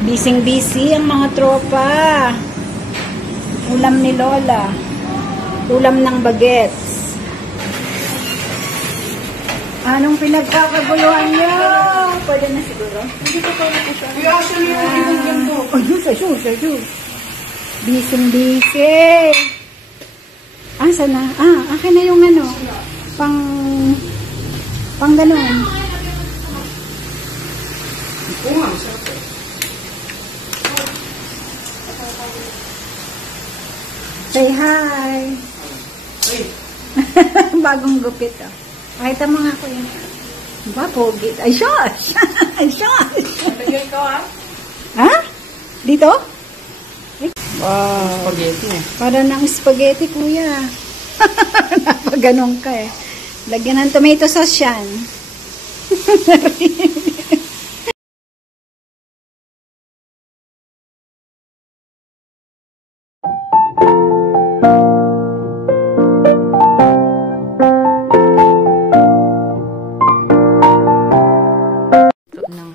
Bising-busy ang mga tropa. Ulam ni Lola. Ulam ng bagets. Anong pinagkakaguluhan niyo? Pwede na siguro? Hindi ko pwede po siya. Ayun. Bising-busy. Saan na? Akin na yung ano. Pang ganun. Say hi. Bagong gupit, oh. Pakita mo nga ko yun. Ba, pogi. Ay, shush! Ay, shush! Nalagyan ko, ha? Ha? Dito? Wow. Spaghetti, eh. Para ng spaghetti, kuya. Napaganon ka, eh. Lagyan ng tomato sauce yan.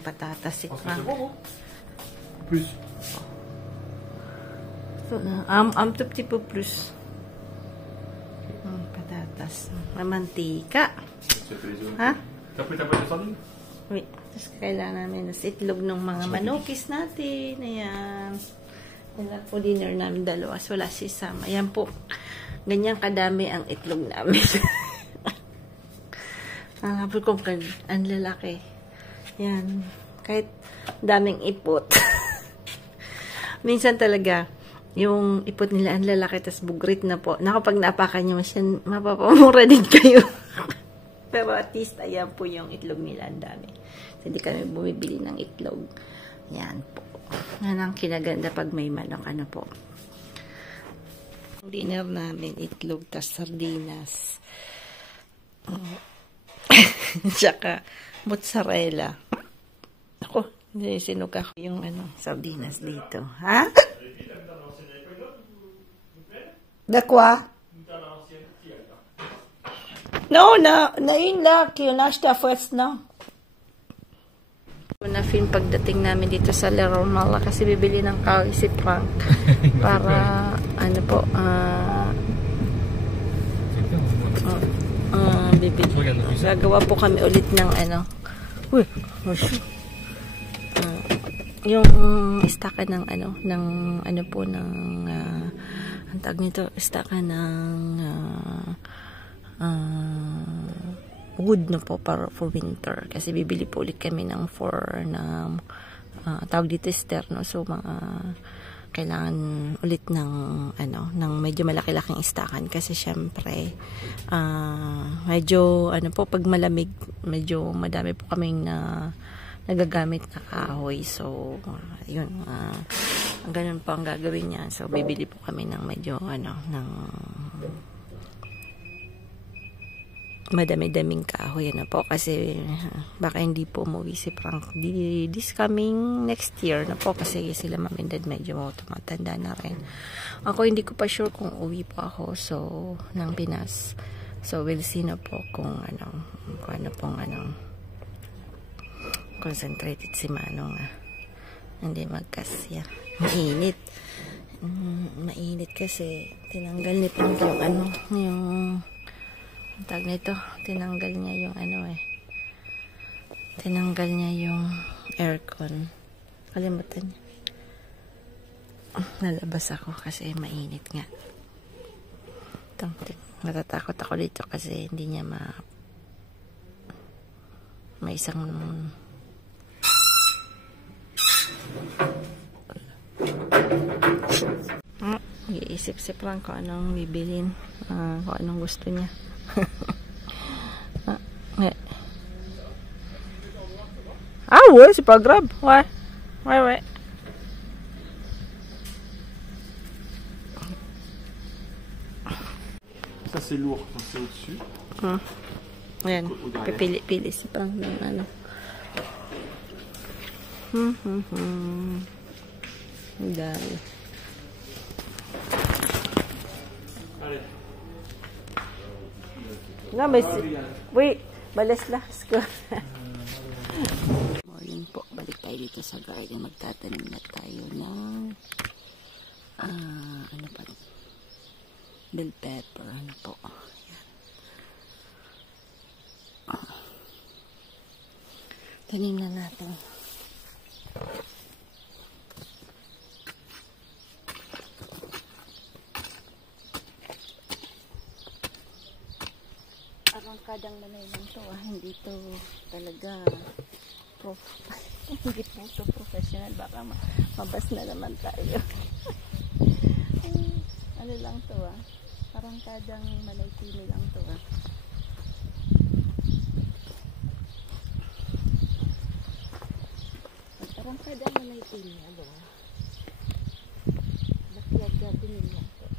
Patatas ito. Plus. Am tout petit peu plus. Patatas. Mantika. Ha? Tapos yung sardine? Wait. Tapos kailangan namin ng itlog ng mga manokis natin. Ayan. Wala po dinner namin dalawa. Wala si Sam. Ayan po. Ganyan kadami ang itlog namin. Ang hapon ko ang lalaki. Yan. Kahit daming ipot. Minsan talaga, yung ipot nila ang lalaki, tas bugrit na po. Nakapag napakan nyo siya, mapapamura din kayo. Pero at least, ayan po yung itlog nila. Ang dami. Hindi kami bumibili ng itlog. Yan po. Yan ang kinaganda pag may manok. Ano po. Dinner namin, itlog, tas sardinas. Tsaka, mozzarella. Ako, sinuka ko yung sardinas dito. Ha? De quoi? No, une là, qui on a acheté à Fouets, no? Na-film pagdating namin dito sa Leroy Mall kasi bibili ng kahoy si Frank para, ano po, gagawa po kami ulit ng yung istaka ng ang tag nito, istaka ng wood na po para for winter kasi bibili po ulit kami ng tawag dito sterno, so mga kailangan ulit ng ng medyo malaki-laking istakan kasi syempre medyo pag malamig medyo madami po kaming nagagamit na kahoy, so yun, ganun po ang gagawin niya. So bibili po kami ng medyo ng madami-daming kahoy po kasi baka hindi po umuwi si Frank this coming next year na po kasi sila mom and dad medyo tumatanda na rin. Ako hindi ko pa sure kung uwi pa ako ng Pinas, so we'll see na po kung concentrated si Manong hindi magkasya. Mainit kasi tinanggal ni Frank yung tag nito, tinanggal niya yung tinanggal niya yung aircon, kalimutan niya. Nalabas ako kasi mainit nga. Natatakot ako dito kasi hindi niya may isang iisip si Frank kung anong bibilin, kung anong gusto niya. Ouais, c'est pas grave. Ouais. Ça c'est lourd, c'est au-dessus. Ayan, pipili si Frank ng dami. Oui, balas lah. Morning po. balik tayo dito sa garden. Magtatanim na tayo ng ano pa, bell pepper. Ano po. Ayan. Tanim na natin. Kadang manay lang to, hindi to talaga hindi po to professional, baka mabas na naman tayo. Ano lang to parang kadang manay tini lang to parang kadang manay tini backyard gardening lang to.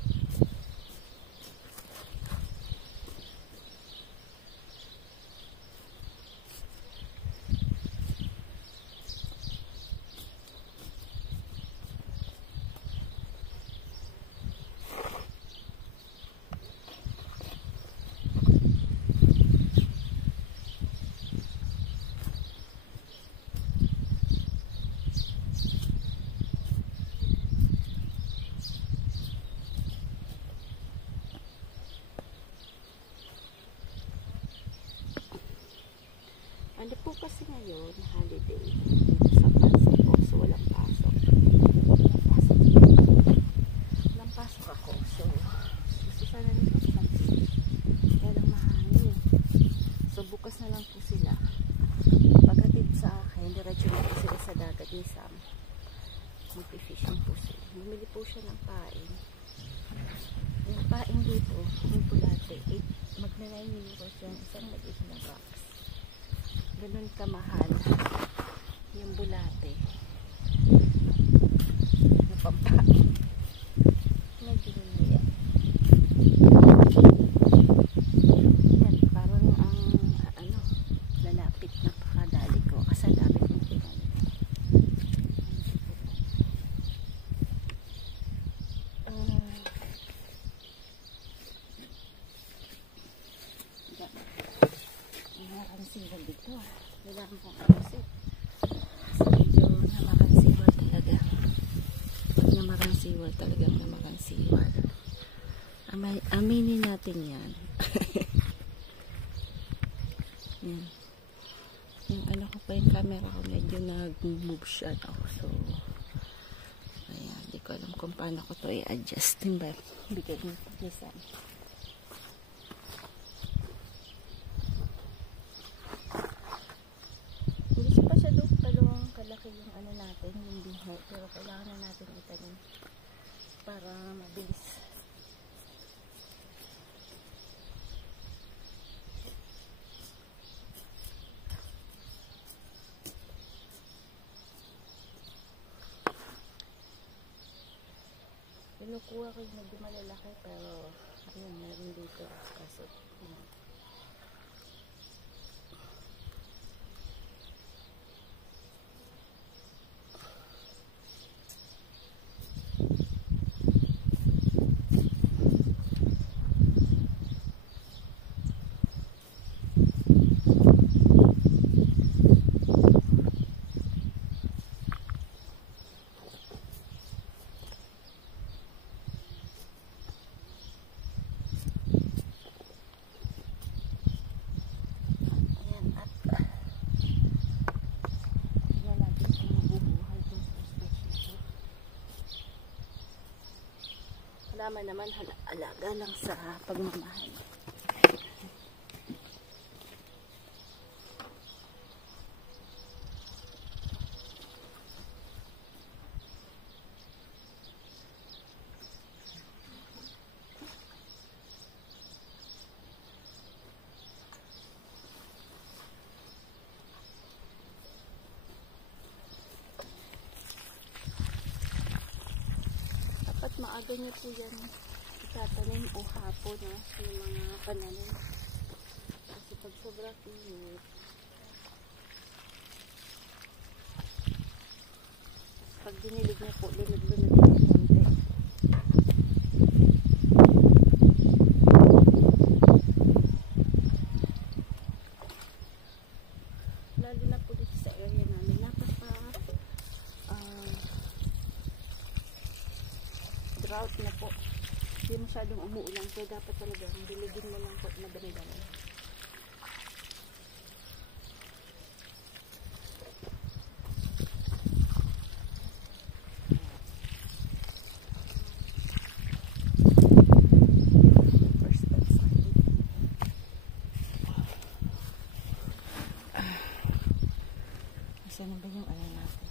Ano po kasi ngayon, holiday dito sa Pasay po, so walang pasok. Walang pasok ako, so gusto sana nito sa Pasay. Kaya lang mahangin. So bukas na lang po sila. Pagkatid sa akin, diretso na po sila sa dagat ni Sam. Mag-fishing po sila. Bumili po siya ng paing. Yung paing dito, yung bulate, magna 9 euros yan, isang maliit na box. Ganun kamahal yung bulate na pampain. Medyo na yan. Yan, parang ang lalapit na pakadali ko. Kasalapit ng pinag. Namakansiwal dito. Kailangan pong ayusin. Kasi medyo namakansiwal talaga. Namakansiwal talagang namakansiwal. Aminin natin yan. Yan. Yung ano ko pa yung camera ko medyo nag-move siya now. So, ayan. Hindi ko alam kung paano ko to i-adjust. Diba? Bigay mo ito sa kalaki yung ano natin, yung biho, pero kailangan na natin itanim para mabilis. Pinukuha ko yung medyo malalaki, pero ayun, meron dito kaso halaman naman alaga lang sa pagmamahal. Maaga niyo po yan itatanim o hapon yung mga pananim kasi pag sobrang init pag dinilig niyo po lunod-lunod yung konti. Lalo na po dito sa area namin napaka drought na po. Hindi masyadong umuulan, kaya dapat talaga diligin mo lang po na dami-dami. Saan ba yung ano natin?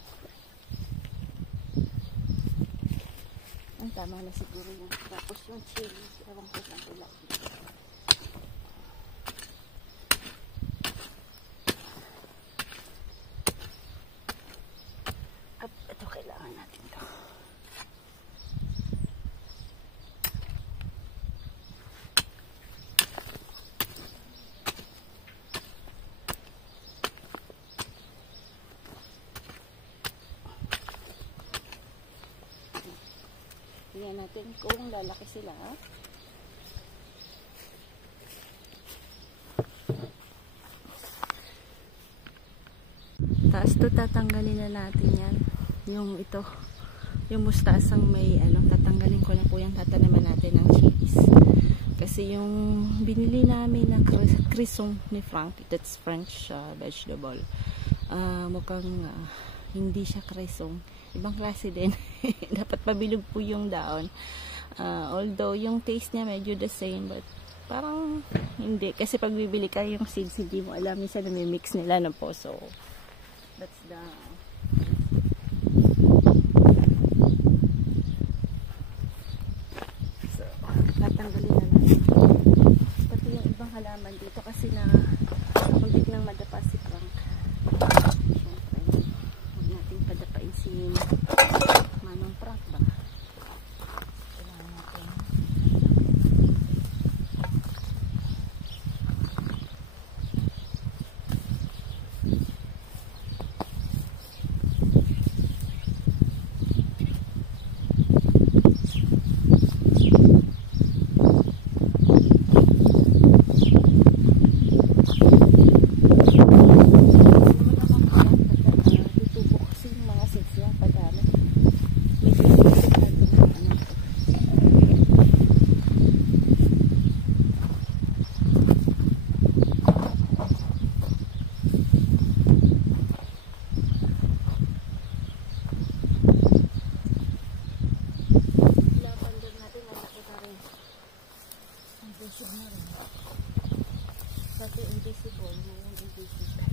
Ang tama na siguro yung tapos yung chili. Ewan ko saan ulat. At ito kailangan natin to. Tingnan natin kung lalaki sila. Taas to, tatanggalin na natin yan. Yung ito, yung mustasang may tatanggalin ko lang po yung tatanaman natin ng chilies. Kasi yung binili namin na crisson ni Frank, that's French vegetable. Mukhang hindi siya crisson. Ibang klase din. Dapat pabilog po yung daon. Although yung taste niya medyo the same, but parang hindi. Kasi pag bibili ka yung seeds, hindi mo alam. Minsan namimix nila na po. So, that's the... So, tatanggalin na natin. Pati yung ibang halaman dito kasi na kung nang madapa si Frank. Huwag natin padapain si Manong Frank ba? Kailangan natin. Dati invisible, ngayon invisible.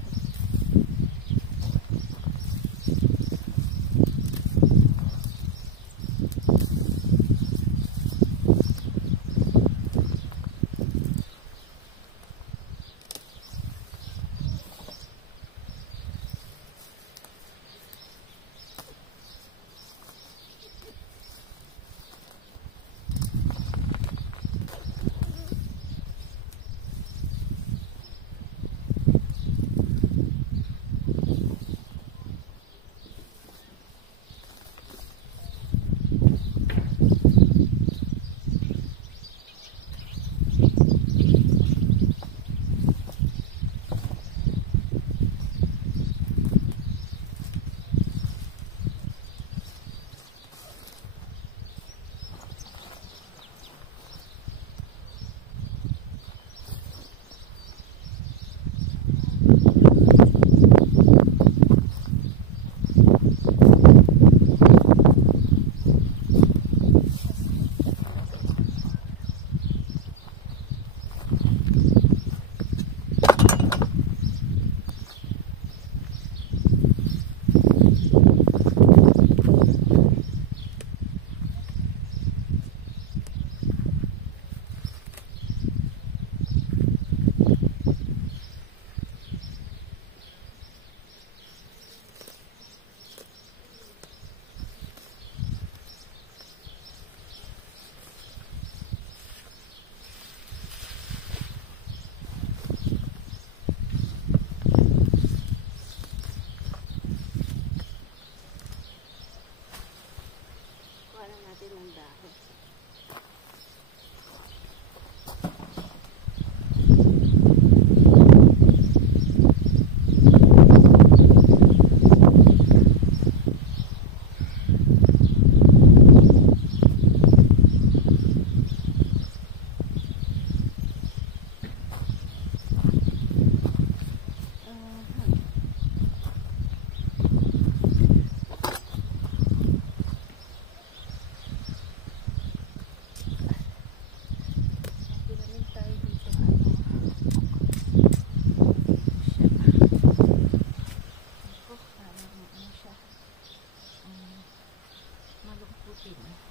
akin.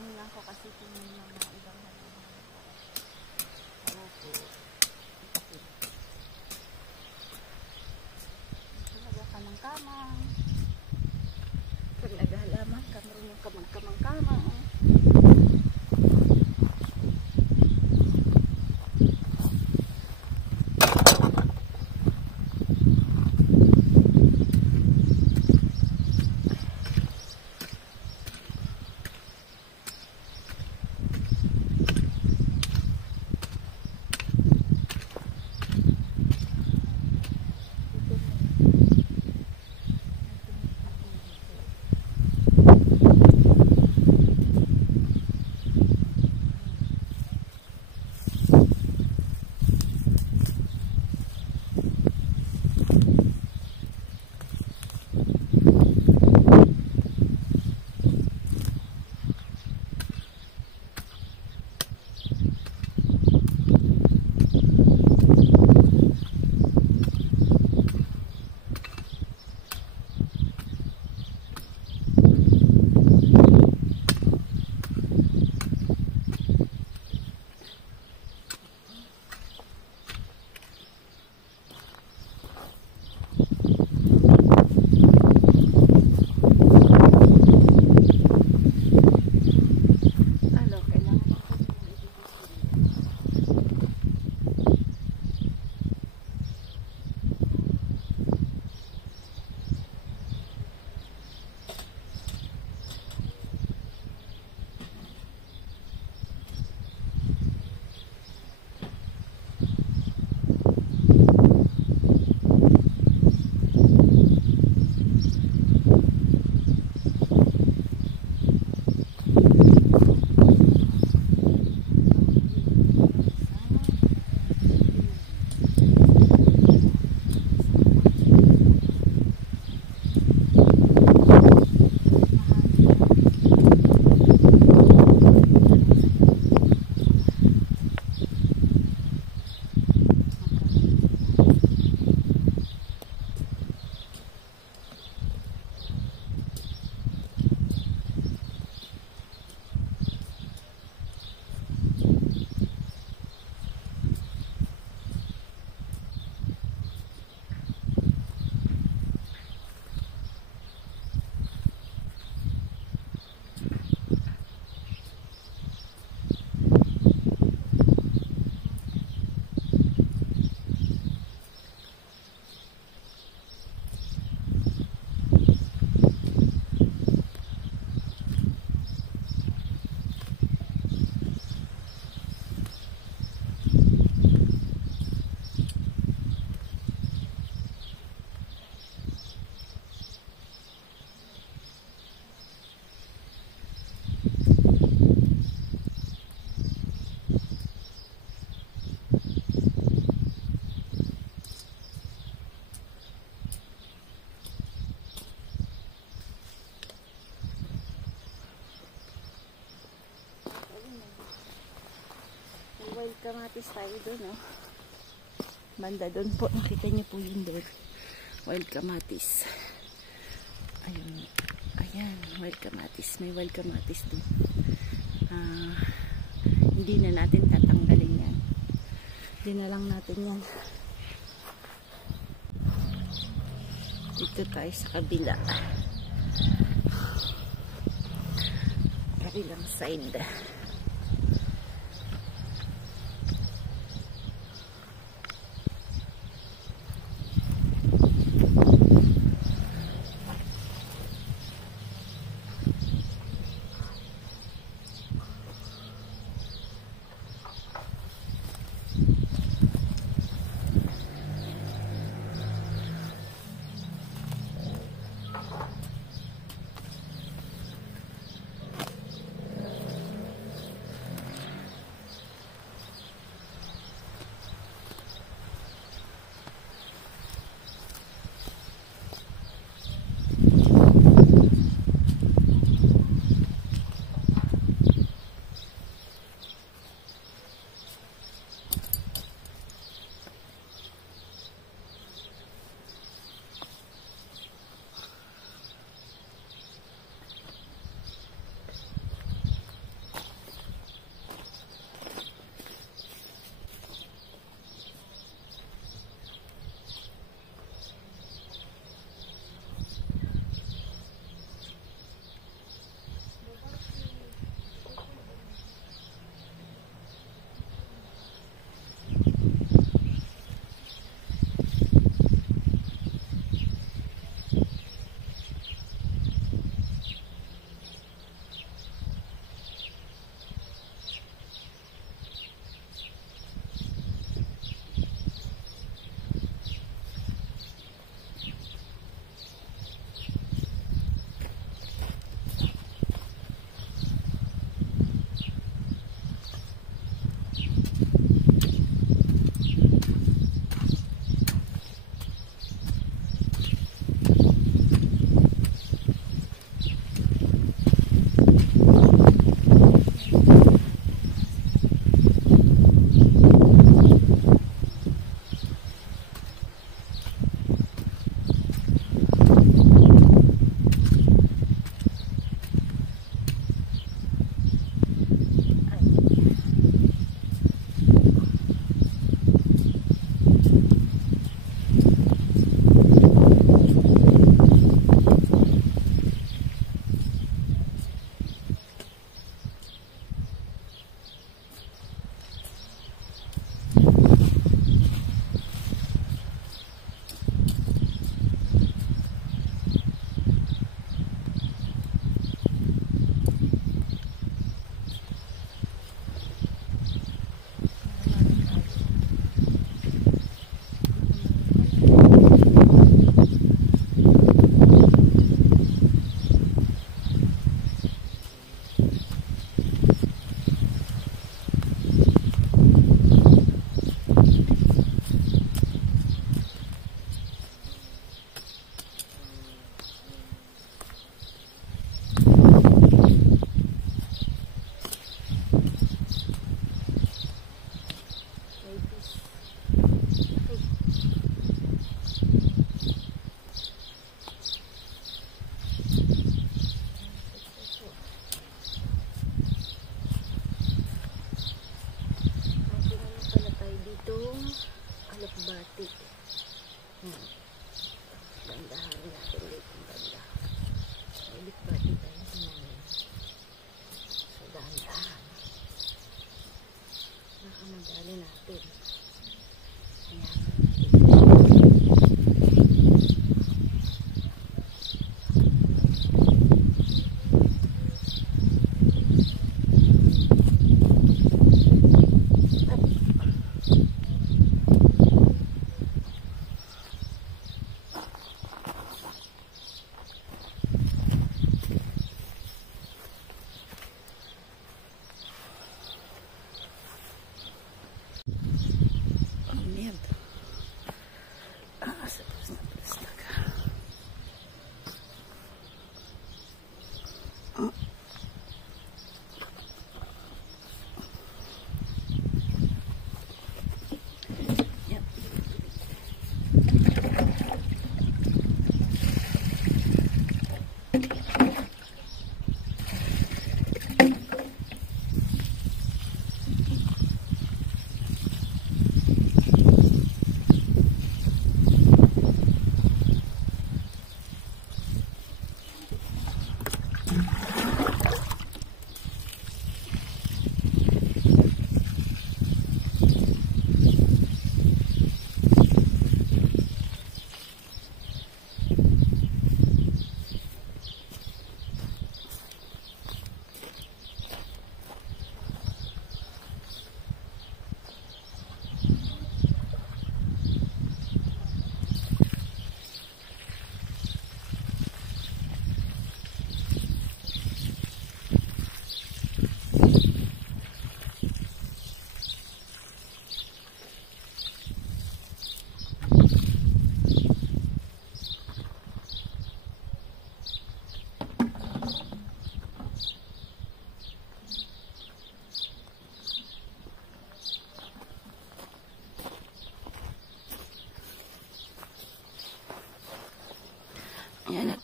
Tingnan ko kasi tingnan yung mga ibang halaman. Opo. Talaga kamang-kamang. Pag naghalaman, kameron yung kamang-kamang-kamang. kamatis tayo doon, oh. Banda doon po, nakita niyo po yun doon. Wild kamatis. Ayun. Ayan, wild kamatis. May wild kamatis doon. Hindi na natin tatanggalin yan. Hindi na lang natin yan. Dito tayo sa kabila. Kabilang side.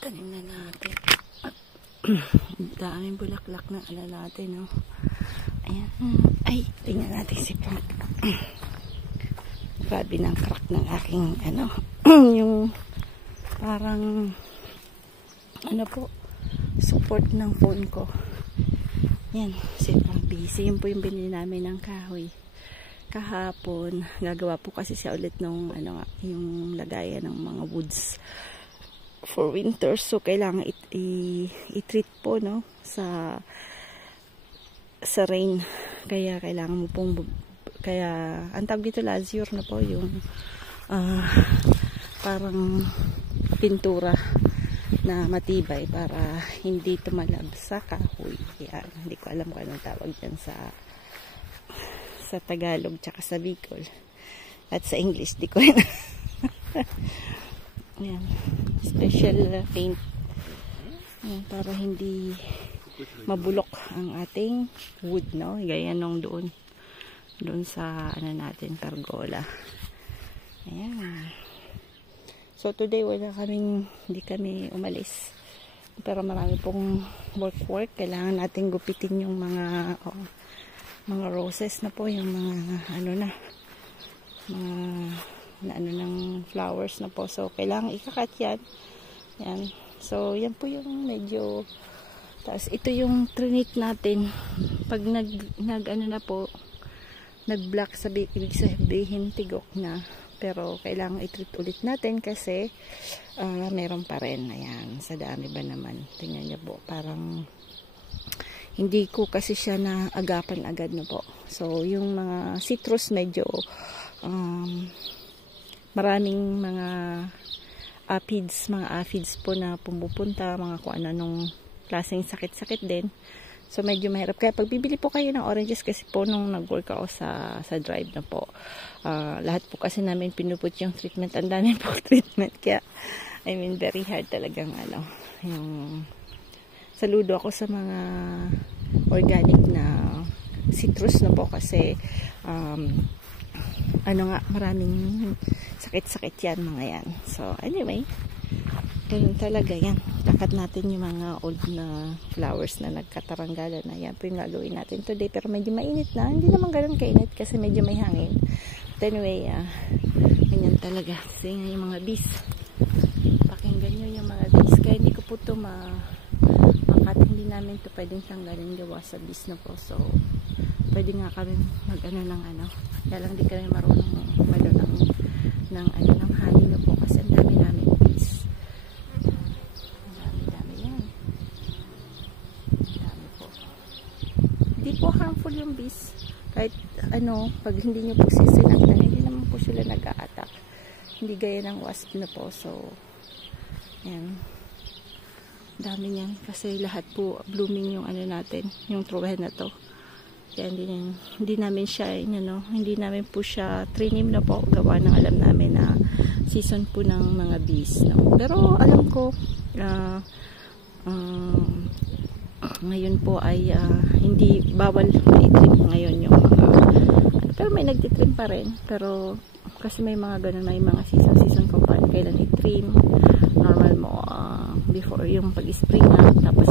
tanim na natin. Daming bulaklak na ala natin, no? Ayan. Ay, tingnan natin si Pop. Grabe ng crack ng aking, ano, yung parang, ano po, support ng phone ko. Yan, si Pop busy. Yun po yung binili namin ng kahoy. Kahapon, gagawa po kasi siya ulit nung, ano nga, yung lagayan ng mga woods for winter, so kailangan i-treat po, no, sa rain, kaya kailangan mo pong, kaya ang tawag dito lazure na po yung parang pintura na matibay para hindi tumalab sa kahoy. Yan, hindi ko alam kung anong tawag dyan sa Tagalog tsaka sa Bicol at sa English, di ko rin. Ayan, special paint. Ayan, para hindi mabulok ang ating wood, no? Gaya nung doon sa ano natin, pergola. Ayan. So today hindi kami umalis. Pero marami pong work. Kailangan natin gupitin yung mga roses na po, yung mga ano ng flowers na po. So, kailangan ikakat yan. Yan. So, yan po yung medyo, tapos ito yung trinate natin. Pag nag-black, ibig sabihin tigok na. Pero, kailangan i-treat ulit natin kasi meron pa rin. Ayan. Sa dami ba naman. Tingnan niyo po. Parang hindi ko kasi siya na agapan agad na po. So, yung mga citrus medyo maraming mga aphids po na pumupunta, mga kung ano nung klaseng sakit-sakit din. So medyo mahirap. Kaya pag bibili po kayo ng oranges, kasi po nung nag-work ako sa drive na po, lahat po kasi namin pinuput yung treatment. Ang dami po treatment. Kaya, I mean, very hard talagang yung saludo ako sa mga organic na citrus na po kasi maraming sakit-sakit yan, mga yan. So, anyway, ganun talaga yan. Takat natin yung mga old na flowers na nagkataranggalan na yan. Po yung gagawin natin today. Pero medyo mainit na. Hindi naman ganun kainit kasi medyo may hangin. But anyway, ganyan talaga. Kasi nga yung mga bees. Pakinggan nyo yung mga bees. Kaya hindi ko po ito hindi namin ito pwedeng tanggalin gawa sa bees na po. So, pwede nga kami kaya lang di kami marunong ng hangin na po kasi ang dami namin bees. Ang dami yan. Ang dami po. Hindi po harmful yung bees. Kahit pag hindi nyo po sisinaktan, hindi naman po sila nag-a-attack. Hindi gaya ng wasp na po. So, yan. Dami niyan kasi lahat po blooming yung natin, yung truhen na to. Kaya hindi namin siya hindi namin po siya trinim na po, gawa ng alam namin na season po ng mga bees, no? Pero alam ko ngayon po ay hindi bawal i-trim ngayon yung mga pero may nagtitrim pa rin, pero kasi may mga ganun, may mga season kung paano kailan i-trim. Normal mo before yung pag-spring tapos